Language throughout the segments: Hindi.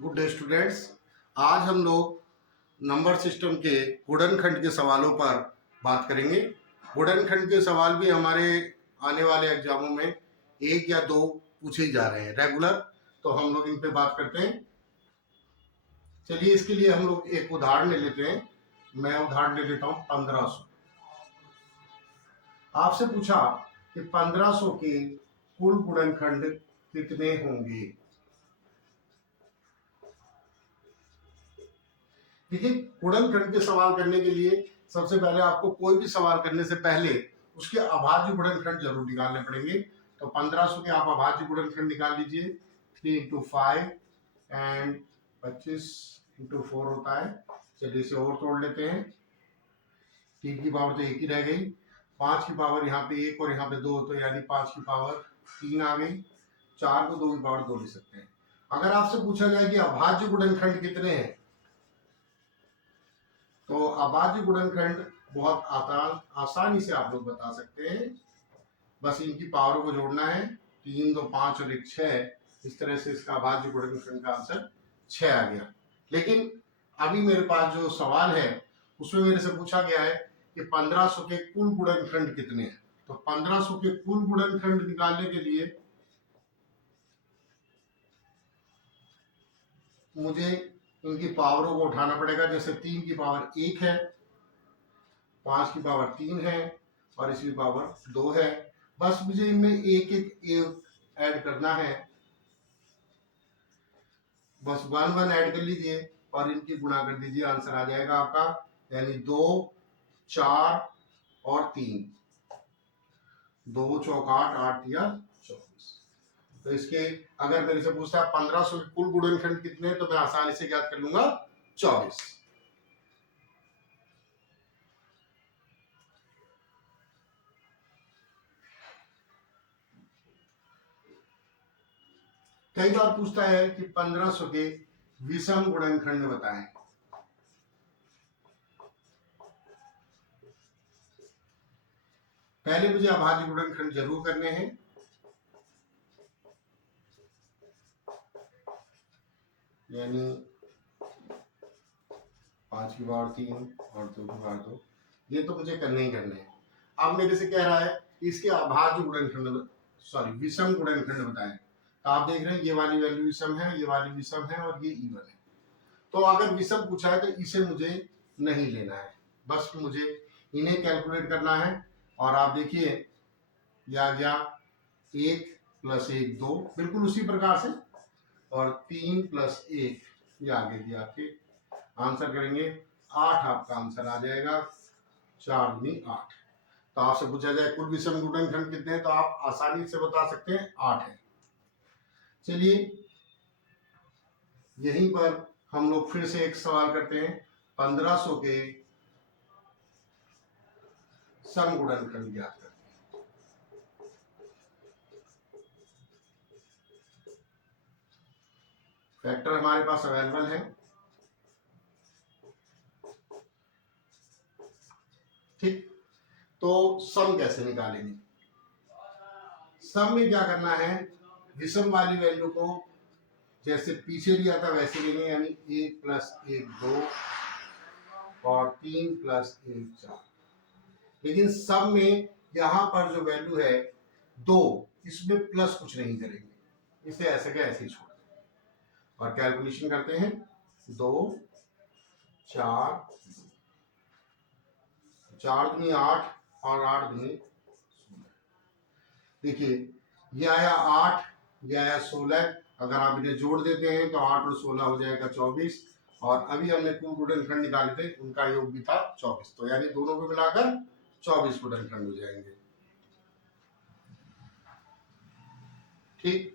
Good day students. आज हम लोग नंबर सिस्टम के गुणनखंड के सवालों पर बात करेंगे। गुणनखंड के सवाल भी हमारे आने वाले एग्जामों में एक या दो पूछे ही जा रहे हैं रेगुलर, तो हम लोग इन पे बात करते हैं। चलिए इसके लिए हम लोग एक उदाहरण ले लेते हैं। मैं उदाहरण ले लेता हूँ 1500। आपसे पूछा कि 1500 के कुल गुणनखंड कितने होंगे। देखिए, गुणनखंड के सवाल करने के लिए सबसे पहले आपको कोई भी सवाल करने से पहले उसके अभाज्य गुणनखंड जरूर निकालने पड़ेंगे। तो 1500 के आप अभाज्य गुणनखंड निकाल लीजिए। 3 इंटू 5 एंड 25 इंटू 4 होता है। चलिए इसे और तोड़ लेते हैं। 3 की पावर तो एक ही रह गई, 5 की पावर यहाँ पे 1 और यहाँ पे 2, तो यानी 5 की पावर 3 आ गई। 4 को 2 की पावर 2 लिख सकते हैं। अगर आपसे पूछा जाए कि अभाज्य गुणनखंड कितने हैं, तो अभाज्य गुणनखंड बहुत आसानी से आप लोग बता सकते हैं। बस इनकी पावर को जोड़ना है। 3 2 5 और 1 6। इस तरह से इसका अभाज्य गुणनखंड का आंसर 6 आ गया। लेकिन अभी मेरे पास जो सवाल है उसमें मेरे से पूछा गया है कि 1500 के कुल गुणनखंड कितने हैं। तो 1500 के कुल गुणनखंड निकालने के लिए मुझे इनकी पावरों को उठाना पड़ेगा। जैसे 3 की पावर 1 है, 5 की पावर 3 है और इसकी पावर 2 है। बस मुझे इनमें एक एक ऐड करना है। बस 1 1 ऐड कर लीजिए और इनकी गुणा कर दीजिए, आंसर आ जाएगा आपका। यानी 2 4 और 3, 2 चौक 8, 8 या 24। तो इसके अगर मेरे से पूछता है 1500 के कुल गुणनखंड कितने, तो मैं आसानी से ज्ञात कर लूंगा 24। कई बार पूछता है कि 1500 के विषम गुणनखंड बताएं। पहले मुझे अभाज्य गुणनखंड जरूर करने हैं। यानी 5 की पावर 3 और 2 की पावर 2, ये तो मुझे करने ही करने हैं। अब मेरे से कह रहा है कि इसके अभाज्य गुणनखंड, सॉरी विषम गुणनखंड बताएं। तो आप देख रहे हैं ये वाली वैल्यू विषम है, ये वाली विषम है और ये इवन है। तो अगर विषम पूछा है तो इसे मुझे नहीं लेना है, बस मुझे इन्हें कैलकुलेट करना है। और आप देखिए यह आ गया 1 + 1 2, बिल्कुल उसी प्रकार से। और 3 + 1 ये आगे दिया आपके। आंसर करेंगे 8, आपका आंसर आ जाएगा। 4 दूनी 8। तो आपसे पूछा जाए कुल विषम गुणनखंड कितने हैं, तो आप आसानी से बता सकते हैं 8 है। चलिए यहीं पर हम लोग फिर से एक सवाल करते हैं। 1500 के सम गुणनखंड ज्ञात करते हैं। फैक्टर हमारे पास अवेलेबल है। ठीक, तो सम कैसे निकालेंगे। सम में क्या करना है, विषम वाली वैल्यू को जैसे पीछे लिया था वैसे लेंगे। यानी 1 + 1 2 और 3 + 1 4। लेकिन सम में यहां पर जो वैल्यू है 2, इसमें प्लस कुछ नहीं करेंगे, इसे ऐसे का ऐसे ही छोड़ देंगे और कैलकुलेशन करते हैं। 2 4 4 दूनी 8 और 8 दूनी 16। देखिए ये आया 8, ये आया 16। अगर आप इन्हें जोड़ देते हैं तो 8 और 16 हो जाएगा 24। और अभी हमने कुल गुणनखंड निकाले थे, उनका योग भी था 24। तो यानी दोनों को मिलाकर 24 गुणनखंड हो जाएंगे। ठीक,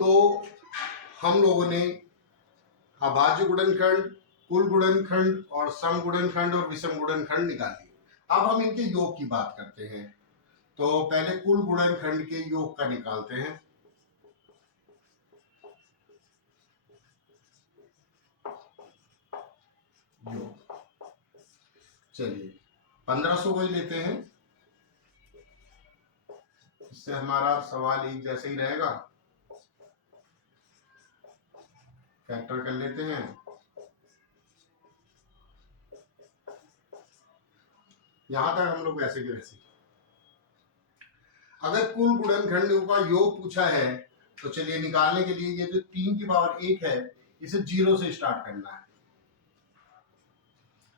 तो हम लोगों ने अभाज्य गुणनखंड, कुल गुणनखंड और सम गुणनखंड और विषम गुणनखंड निकाल लिए। अब हम इनके योग की बात करते हैं। तो पहले कुल गुणनखंड के योग का निकालते हैं। योग चलिए 1500 को ही लेते हैं, इससे हमारा सवाल एक जैसे ही रहेगा। फैक्टर कर लेते हैं। यहां तक हम लोग वैसे के वैसे। अगर कुल गुणनखंडों का योग पूछा है तो चलिए निकालने के लिए ये जो 3 की पावर 1 है इसे 0 से स्टार्ट करना है,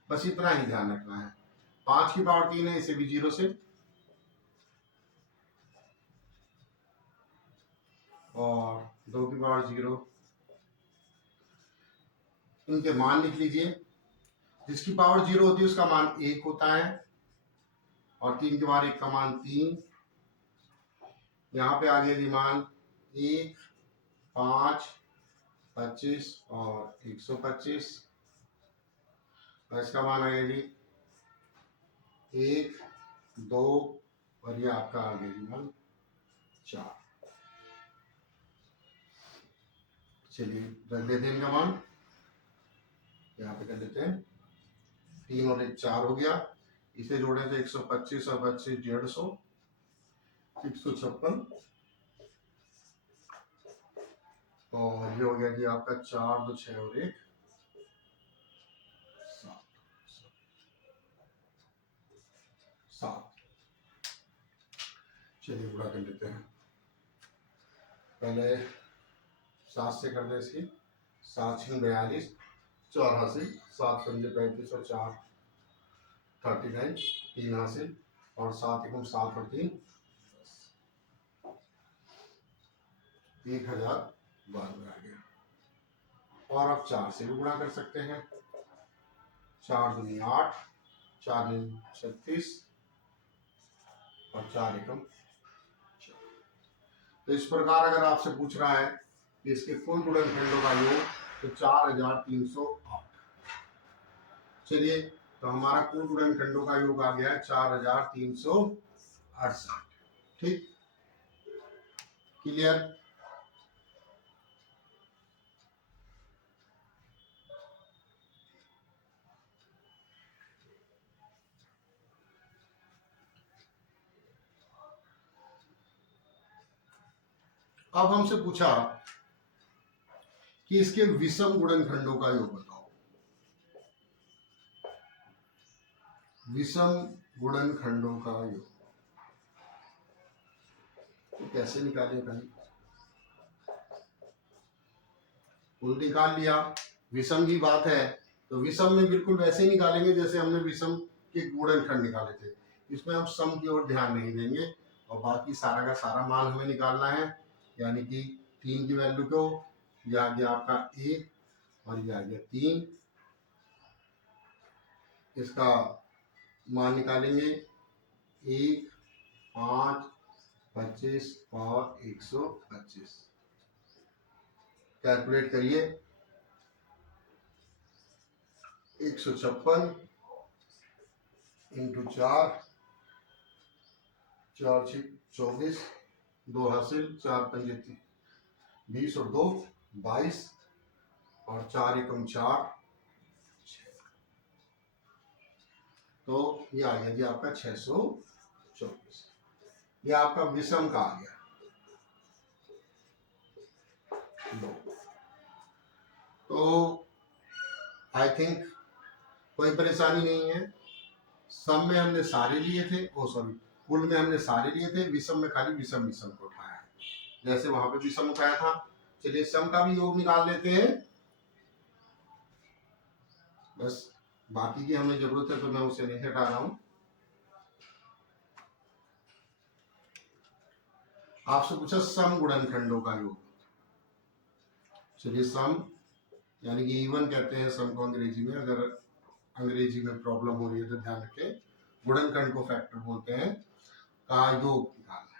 बस इतना ही ध्यान रखना है। 5 की पावर 3 है, इसे भी 0 से, और 2 की पावर 0। इनके मान लिख लीजिए। जिसकी पावर 0 होती है उसका मान 1 होता है, और 3 की पावर 1 का मान 3। यहाँ पे आ गया जी मान 1, 5, 25 और 125। और इसका मान आ गया जी 1, 2 और ये आपका आ गया जी मान 4। चलिए रख देते हैं इनका मान, यहाँ पे कर देते हैं 3 और 1 4 हो गया। इसे जोड़े तो 125 और 25 150, 156। और ये हो गया जी आपका 4 2 6 और 1 7। चलिए पूरा कर लेते हैं। पहले 7 से कर दे इसकी। 7 6 42, 84, 7 5 35 और 4 39, 3 हासिल, और 7 1 7 और 3 1012 आ गया। और अब 4 से भी गुणा कर सकते हैं। 4 दूनी 8, 4 दूनी 36 और 4 एकम 4। तो इस प्रकार अगर आपसे पूछ रहा है कि इसके कुल गुणनखंडों का योग, तो 4308। चलिए तो हमारा कुल गुणनखंडों का योग आ गया है 4368। ठीक, क्लियर। अब हमसे पूछा कि इसके विषम गुणनखंडों का योग बताओ। विषम गुणनखंडों का योग तो कैसे निकालें भाई? कुल निकाल लिया, विषम की बात है तो विषम में बिल्कुल वैसे ही निकालेंगे जैसे हमने विषम के गुणनखंड निकाले थे। इसमें हम सम की ओर ध्यान नहीं देंगे, और बाकी सारा का सारा मान हमें निकालना है। यानी कि 3 की वैल्यू को, यह आ गया आपका 1 और यह आ गया 3। इसका मान निकालेंगे 1, 5, 25 और 125। कैलकुलेट करिए। 156 इंटू 4, 4 6 24, 2 हासिल, 4 5 20 और 2 22 और 4 एकम 4 6। तो ये आ गया जी आपका 624। ये आपका विषम का आ गया। तो आई थिंक कोई परेशानी नहीं है। सम में हमने सारे लिए थे, ओ सॉरी, कुल में हमने सारे लिए थे, विषम में खाली विषम विषम को उठाया है, जैसे वहां पे विषम उठाया था। चलिए सम का भी योग निकाल लेते हैं। बस बाकी की हमें जरूरत है तो मैं उसे नहीं हटा रहा हूं। आपसे पूछा सम गुणनखंडों का योग। चलिए सम यानी कि इवन कहते हैं सम को अंग्रेजी में। अगर अंग्रेजी में प्रॉब्लम हो रही है तो ध्यान रखें, गुणनखंड को फैक्टर बोलते हैं, का योग निकालना है।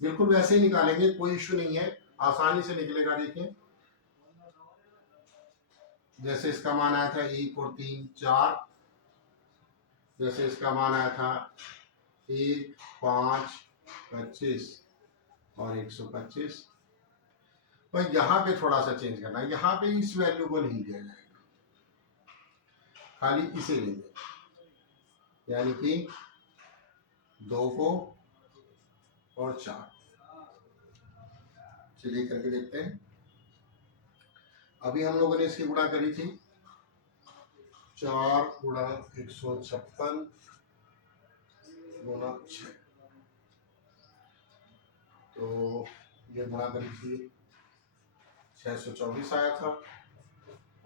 बिल्कुल वैसे ही निकालेंगे, कोई इश्यू नहीं है, आसानी से निकलेगा। देखिए जैसे इसका मान आया था 1 और 3 4, जैसे इसका मान आया था 1 5 25 और 125। पर यहाँ पे थोड़ा सा चेंज करना है, यहाँ पे इस वैल्यू को नहीं दिया जाएगा, खाली इसे लेंगे, यानी कि 2 को और 4। चलिए करके देखते हैं। अभी हम लोगों ने इसकी गुणा करी थी, 4 गुणा 156 गुणा 6, तो ये गुणा करी थी 624 आया था,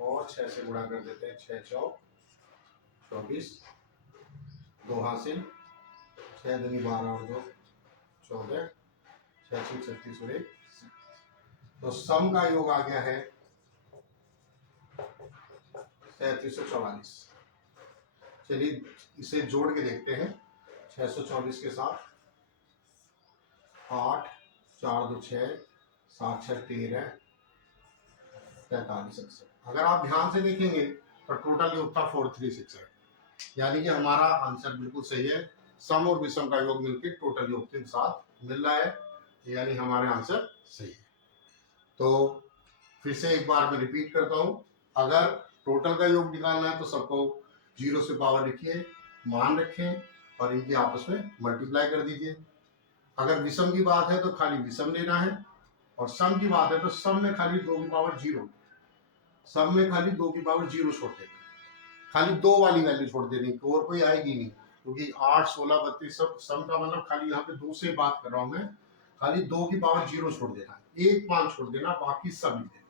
और 6 से गुणा कर देते हैं, 6 चौक 24, 2 हासिल, 6 दूनी 12 और 2 14, 6 6 36 और 1, तो सम का योग आ गया है 3344। चलिए इसे जोड़ के देखते हैं, 624 के साथ 8 4 2 6 7 6 13 43। अगर आप ध्यान से देखेंगे तो टोटल योग था 436, यानी कि हमारा आंसर बिल्कुल सही है। सम और विषम का योग मिलकर टोटल योग के साथ मिल रहा है, यानी हमारे आंसर सही है। तो फिर से एक बार मैं रिपीट करता हूं, अगर टोटल का योग निकालना है तो सबको 0 से पावर लिखिए, मान रखें और इनकी आपस में मल्टीप्लाई कर दीजिए। अगर विषम की बात है तो खाली विषम लेना है, और सम की बात है तो सम में खाली 2 की पावर 0, सम में खाली 2 की पावर 0 छोड़ देना, खाली 2 वाली वैल्यू छोड़ देनी, और कोई आएगी नहीं, क्योंकि 8 16 32 सब सम का मतलब खाली यहाँ पे 2 से बात कर रहा हूं मैं, खाली 2 की पावर 0 छोड़ देना, 1 5 छोड़ देना, बाकी सब लिख देना।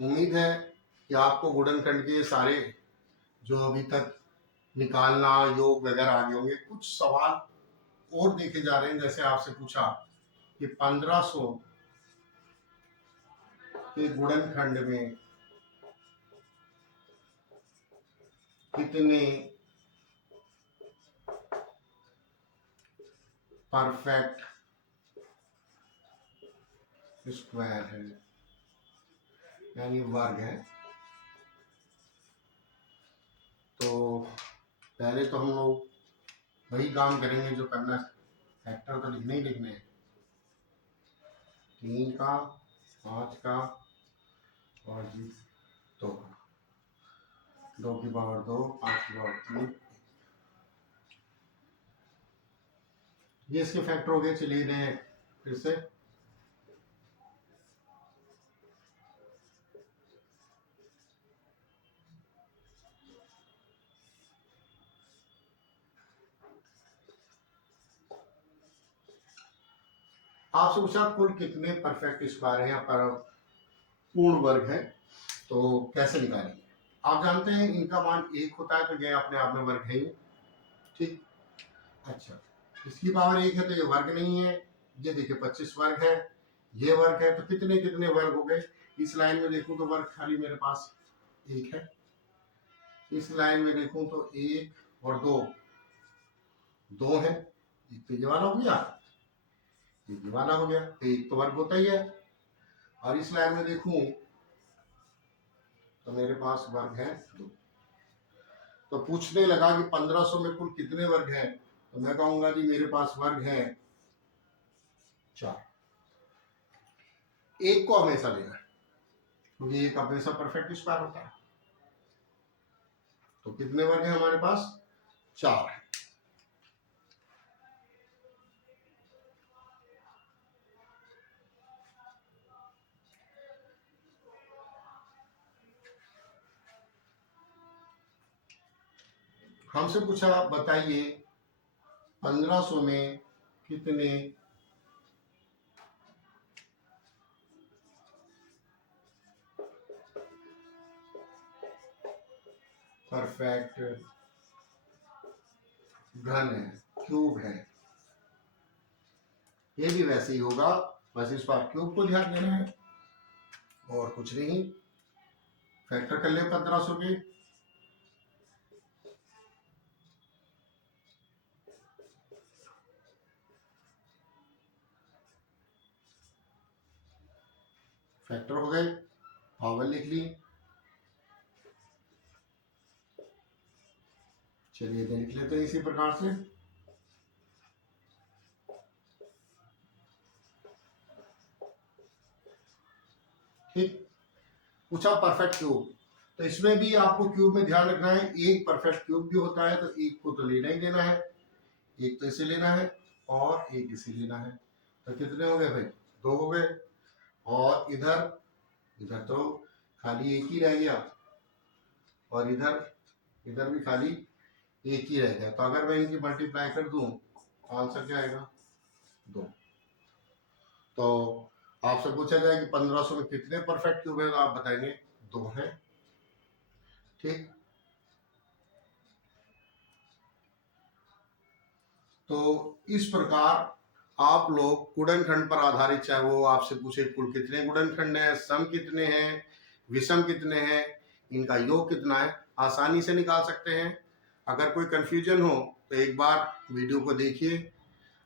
उम्मीद है कि आपको गुणनखंड के सारे जो अभी तक निकालना योग वगैरह आगे होंगे। कुछ सवाल और देखे जा रहे हैं, जैसे आपसे पूछा कि 1500 के गुणनखंड में कितने परफेक्ट स्क्वायर है, यानी वर्ग है। तो पहले तो हम लोग वही काम करेंगे जो करना है, फैक्टर तो लिखने ही लिखने हैं, 3 का 5 का और 2 का, 2 की पावर 2 5 की पावर 3, ये इसके फैक्टर हो गए। चलिए इन्हें फिर से आपसे पूछा कुल कितने परफेक्ट स्क्वायर हैं या पर पूर्ण वर्ग है, तो कैसे निकालेंगे। आप जानते हैं इनका मान 1 होता है, तो यह अपने आप में वर्ग है ही, ठीक। अच्छा, इसकी पावर 1 है तो ये वर्ग नहीं है। ये देखिए 25 वर्ग है, ये वर्ग है, तो कितने कितने वर्ग हो गए। इस लाइन में देखूं तो वर्ग खाली मेरे पास 1 है, इस लाइन में देखूं तो 1 और 2 2 है, एक तो ये वाला हो गया, ये वाला हो गया, तो एक तो वर्ग होता ही है। और इस लाइन में देखूं तो मेरे पास वर्ग है 2। तो पूछने लगा कि 1500 में कुल कितने वर्ग हैं, तो मैं कहूंगा जी मेरे पास वर्ग है 4। एक को हमेशा लेना है, क्योंकि एक हमेशा परफेक्ट स्क्वायर होता है। तो कितने वर्ग हैं हमारे पास, 4 है। हमसे पूछा बताइए 1500 में कितने परफेक्ट घन है, क्यूब है। ये भी वैसे ही होगा, बस इस बार क्यूब को ध्यान देना है और कुछ नहीं। फैक्टर कर ले 1500 के, फैक्टर हो गए, पावर लिख ली। चलिए इधर लिख लेते हैं इसी प्रकार से। ठीक, पूछा परफेक्ट क्यूब, तो इसमें भी आपको क्यूब में ध्यान रखना है, एक परफेक्ट क्यूब भी होता है, तो एक को तो लेना ही लेना है, एक तो इसे लेना है और एक इसे लेना है। तो कितने हो गए भाई, 2 हो गए। और इधर इधर तो खाली एक ही रह गया, और इधर इधर भी खाली एक ही रह गया। तो अगर मैं इनकी मल्टीप्लाई कर दूं तो आंसर क्या आएगा, 2। तो आपसे पूछा जाए कि 1500 में कितने परफेक्ट क्यूब है, तो आप बताएंगे 2 हैं। ठीक, तो इस प्रकार आप लोग गुणनखंड पर आधारित, चाहे वो आपसे पूछे कुल कितने गुणनखंड हैं, सम कितने हैं, विषम कितने हैं, इनका योग कितना है, आसानी से निकाल सकते हैं। अगर कोई कंफ्यूजन हो तो एक बार वीडियो को देखिए।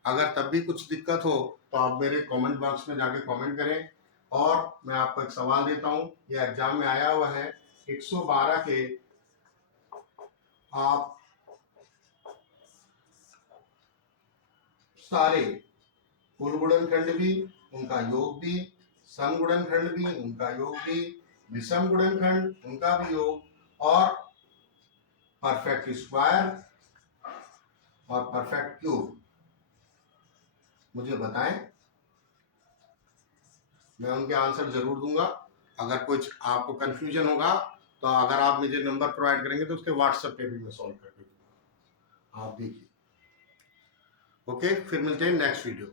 अगर तब भी कुछ दिक्कत हो तो आप मेरे कमेंट बॉक्स में जाके कमेंट करें। और मैं आपको एक सवाल देता हूं, ये एग्जाम में आया हुआ है, 112 के आप सारे कुल गुणनखंड भी, उनका योग भी, सम गुणनखंड भी, उनका योग भी, विषम गुणनखंड, उनका भी योग, और परफेक्ट स्क्वायर और परफेक्ट क्यूब मुझे बताएं, मैं उनके आंसर जरूर दूंगा। अगर कुछ आपको कंफ्यूजन होगा तो अगर आप मुझे नंबर प्रोवाइड करेंगे तो उसके व्हाट्सएप पे भी मैं सॉल्व कर दूंगा, आप देखिए। ओके, फिर मिलते हैं नेक्स्ट वीडियो।